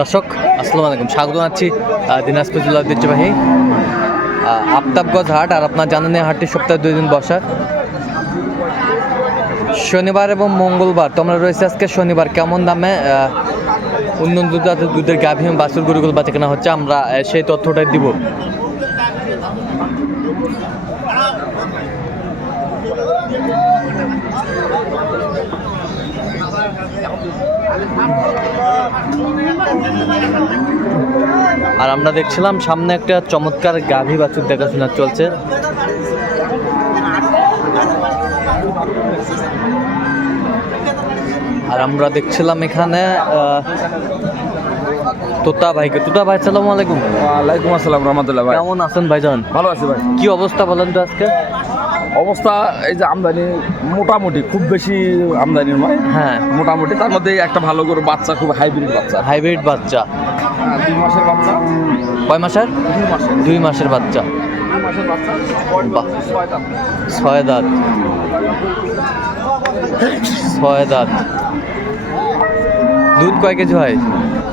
দর্শক, আসসালামু আলাইকুম। স্বাগত জানাচ্ছি দিনাজপুর জেলা ঐতিহ্যবাহী আফতাবগঞ্জ হাট আর আপনার জানেন এই হাটটি সপ্তাহে দুই দিন বসা। শনিবার এবং মঙ্গলবার তোমরা রয়েছে আজকে শনিবার, কেমন দামে উন্নত দুধ দুধের গাভীম বাছুর গরুগুলো বাচ্চা কেনা হচ্ছে, আমরা সেই তথ্যটাই দিব। আর আমরা দেখছিলাম সামনে একটা চমৎকার গাভী বাছুর দেখাশোনা চলছে। আর আমরা দেখছিলাম এখানে আহ, তোতা ভাইকে। তোতা ভাই সালাম আলাইকুম। ওয়ালাইকুম আসসালাম রহমতুল্লাহ ভাই। কেমন আছেন ভাইজান? ভালো আছি ভাই। কি অবস্থা বলেন তো আজকে? অবস্থা এই যে আমদানি মোটামুটি খুব বেশি আমদানি নয়। হ্যাঁ। মোটামুটি তার মধ্যে একটা ভালো করে বাচ্চা খুব হাইব্রিড বাচ্চা। হাইব্রিড বাচ্চা। হ্যাঁ, দুই মাসের বাচ্চা। কয় মাসের? দুই মাসের। দুই মাসের বাচ্চা। ছয় দাঁত। ছয় দাঁত। দুধ কয় কেজি হয়?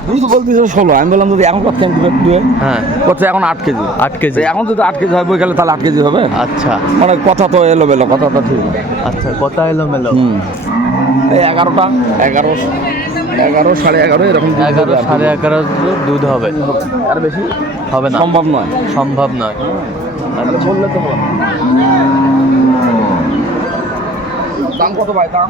দুধ বলতেছে ষোলো। আমি বললাম যদি এখন কত কেমন দুধ হ্যাঁ। করছে এখন আট কেজি। আট কেজি। এখন যদি আট কেজি হয় বই গেলে তাহলে আট কেজি হবে। আচ্ছা। মানে কথা তো এলো মেলো কথা তো ঠিক। আচ্ছা কথা এলো মেলো হুম। এই এগারোটা এগারো এগারো সাড়ে এগারো এরকম এগারো। সাড়ে এগারো দুধ হবে। আর বেশি? হবে না। সম্ভব নয়। সম্ভব নয়। বললে তো দাম কত ভাই দাম?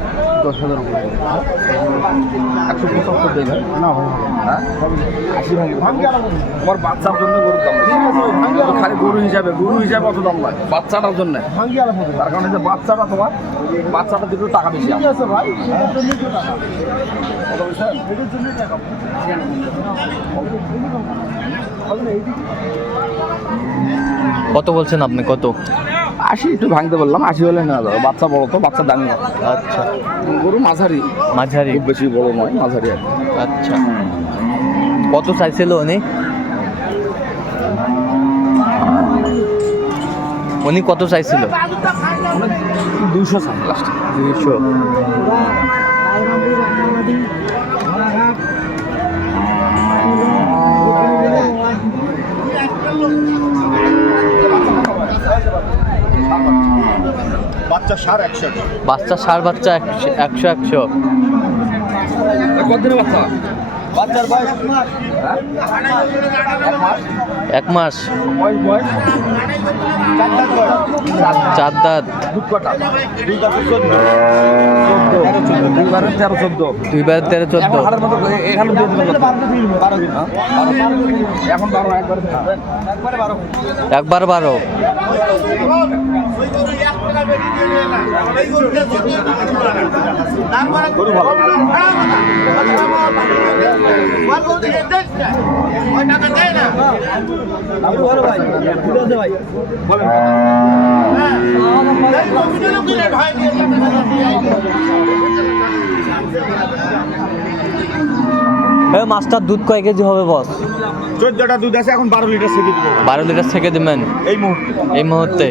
দশ হাজার উপরে। একশো পঁচাত্তর দেবে না ভাই হ্যাঁ? আশি ভাঙ্গি বাচ্চার জন্য গরুর দাম খালি গরু হিসাবে গরু হিসাবে অত দাম নয়। বাচ্চাটার জন্য। তার কারণে যে বাচ্চাটা তোমার বাচ্চাটা দিকেও টাকা বেশি আছে। ভাই কত বলছেন আপনি? কত? আশি একটু ভাঙতে বললাম আশি হলে না দাদা বাচ্চা বড় তো বাচ্চা দামি আচ্ছা। গরু মাঝারি। মাঝারি। খুব বেশি বড় নয় মাঝারি আর আচ্ছা। কত চাইছিল উনি? উনি কত চাইছিল দুইশো চাই লাস্ট দুইশো। বাচ্চা সার বাচ্চা একশো- একশো? এক মাস। চার দাঁত দুই তেরো চোদ্দ। বার তেরো একবারে বারো। মাছটার দুধ কয় কেজি হবে বস? চোদ্দটা দুধ আছে এখন বারো লিটার সেকে দিব। বারো লিটার থেকে দিবেন? এই মুহূর্তে। এই মুহূর্তে?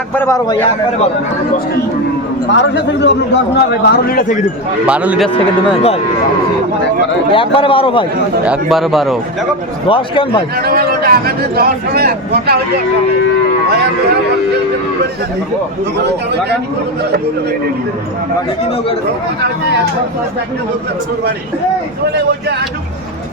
একবারে বারো ভাই একবারে বারো। বারোশো থেকে দেবো আপনার দশ না ভাই বারো লিটার থেকে দেবো। বারো লিটার থেকে দিবেন? ভাই একবারে বারো ভাই। একবার বারো। দশ কেন ভাই?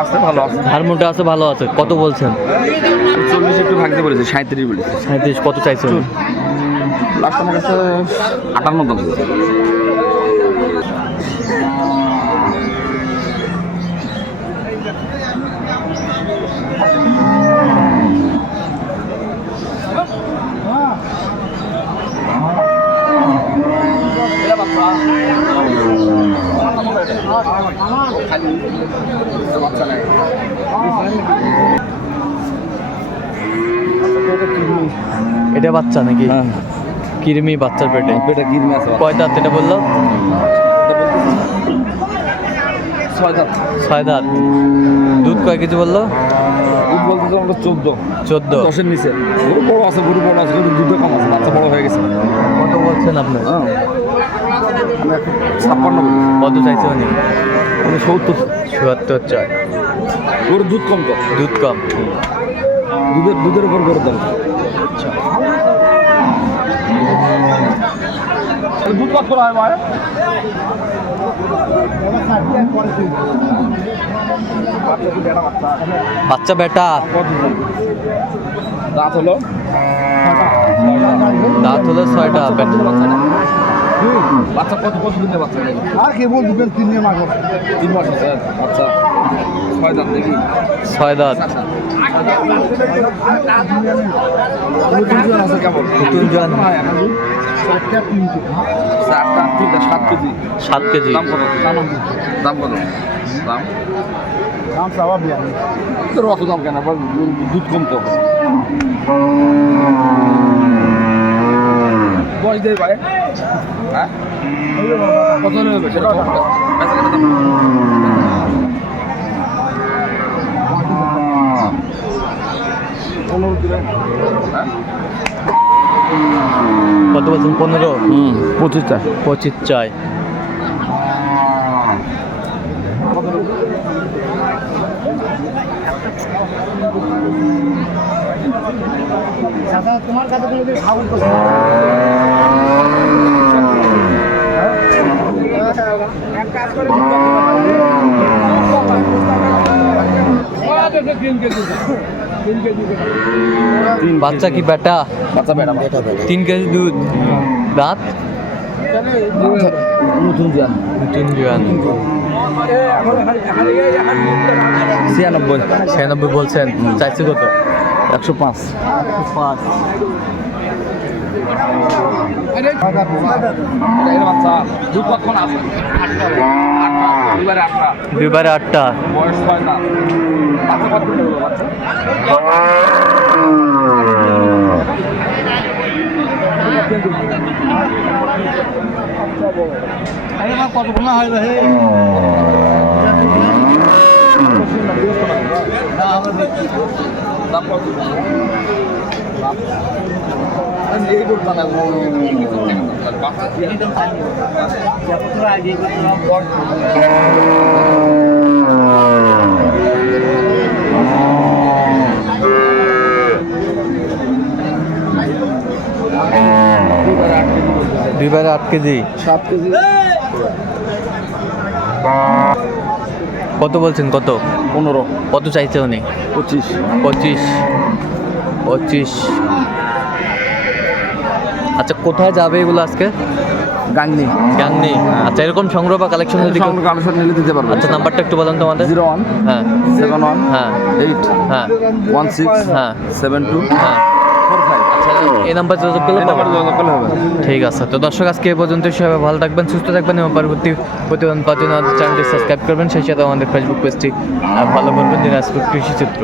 আছে ভালো আছে? ধার আছে ভালো আছে। কত বলছেন? চল্লিশ একটু ভাগতে বলেছে সাঁত্রিশ বলেছে। সাঁত্রিশ কত চাইছেন? লাস্ট আমার কাছে আটান্ন দাম এটা বাচ্চা নাকি? হ্যাঁ। কিরমি বাচ্চার পেটে। পেটে আছে কয় দাঁত এটা বলল? ছয় দাঁত ছয় দাঁত দুধ কয় কেজি বলল? দুধ বলতে আমরা চোদ্দ। চোদ্দ। দশের নিচে। গরু বড় আছে গরু বড় আছে কিন্তু দুধে কম আছে বাচ্চা বড় হয়ে গেছে। কত বলছেন আপনার হ্যাঁ। ছাপ্পান্ন। কত চাইছে উনি? সত্তর। চুয়াত্তর চায় গরুর দুধ কম তো। দুধ কম। দুধের দুধের উপর গরুর দাম। দুধ কত করে হয় ভাই বাচ্চা বেটা। দাঁত হলো? দাঁত হলো ছয়টা বেটা। বাচ্চা কত কত দিনে বাচ্চা আর কেবল দুটো তিন দিন মাস তিন মাস আছে বাচ্চা ছয় দাঁত দেখি ছয় দাঁত। আছে কেমন? নতুন জন চারটা তিনটে চারটা সাত কেজি? সাত কেজি। দাম কত? দাম কত? দাম দাম? দাম কেন? দুধ কম তো হ্যাঁ? কত সেটা? পনেরো কত বলছেন? পনেরো? হুম। পঁচিশটা পঁচিশ চাই। তোমার কাছে কোনো বাচ্চা কি বেটা? বাচ্চা তিন কেজি দুধ। দাঁত? নতুন জান নতুন জোয়ান। ছিয়ানব্বই। ছিয়ানব্বই বলছেন। চাইছে কত? একশো পাঁচ। কতক্ষণ দুইবারে আটটা। বয়স ছয় কত দিন হলো বাচ্চা আরে মা কত গুণা হয় হে। না দুইবারে আট কেজি। সাত কেজি। কত বলছেন কত? পনেরো। কত চাইছে উনি? পঁচিশ। পঁচিশ। পঁচিশ। আচ্ছা কোথায় যাবে এগুলো আজকে? গাংনি। গাংনি। আচ্ছা এরকম সংগ্রহ বা কালেকশন যদি কালেকশন নিলে দিতে পারব। আচ্ছা নাম্বারটা একটু বলেন তো আমাদের। জিরো ওয়ান হ্যাঁ। সেভেন ওয়ান হ্যাঁ। এইট হ্যাঁ। ওয়ান সিক্স হ্যাঁ। সেভেন টু হ্যাঁ। এই নাম্বার যোগাযোগ করলে ঠিক আছে তো দর্শক আজকে এ পর্যন্ত সবাই ভালো থাকবেন সুস্থ থাকবেন এবং পরবর্তী প্রতিবেদন পাওয়ার জন্য আমাদের চ্যানেলটি সাবস্ক্রাইব করবেন। সেই সাথে আমাদের ফেসবুক পেজটি ফলো করবেন। দিনাজপুর কৃষি চিত্র।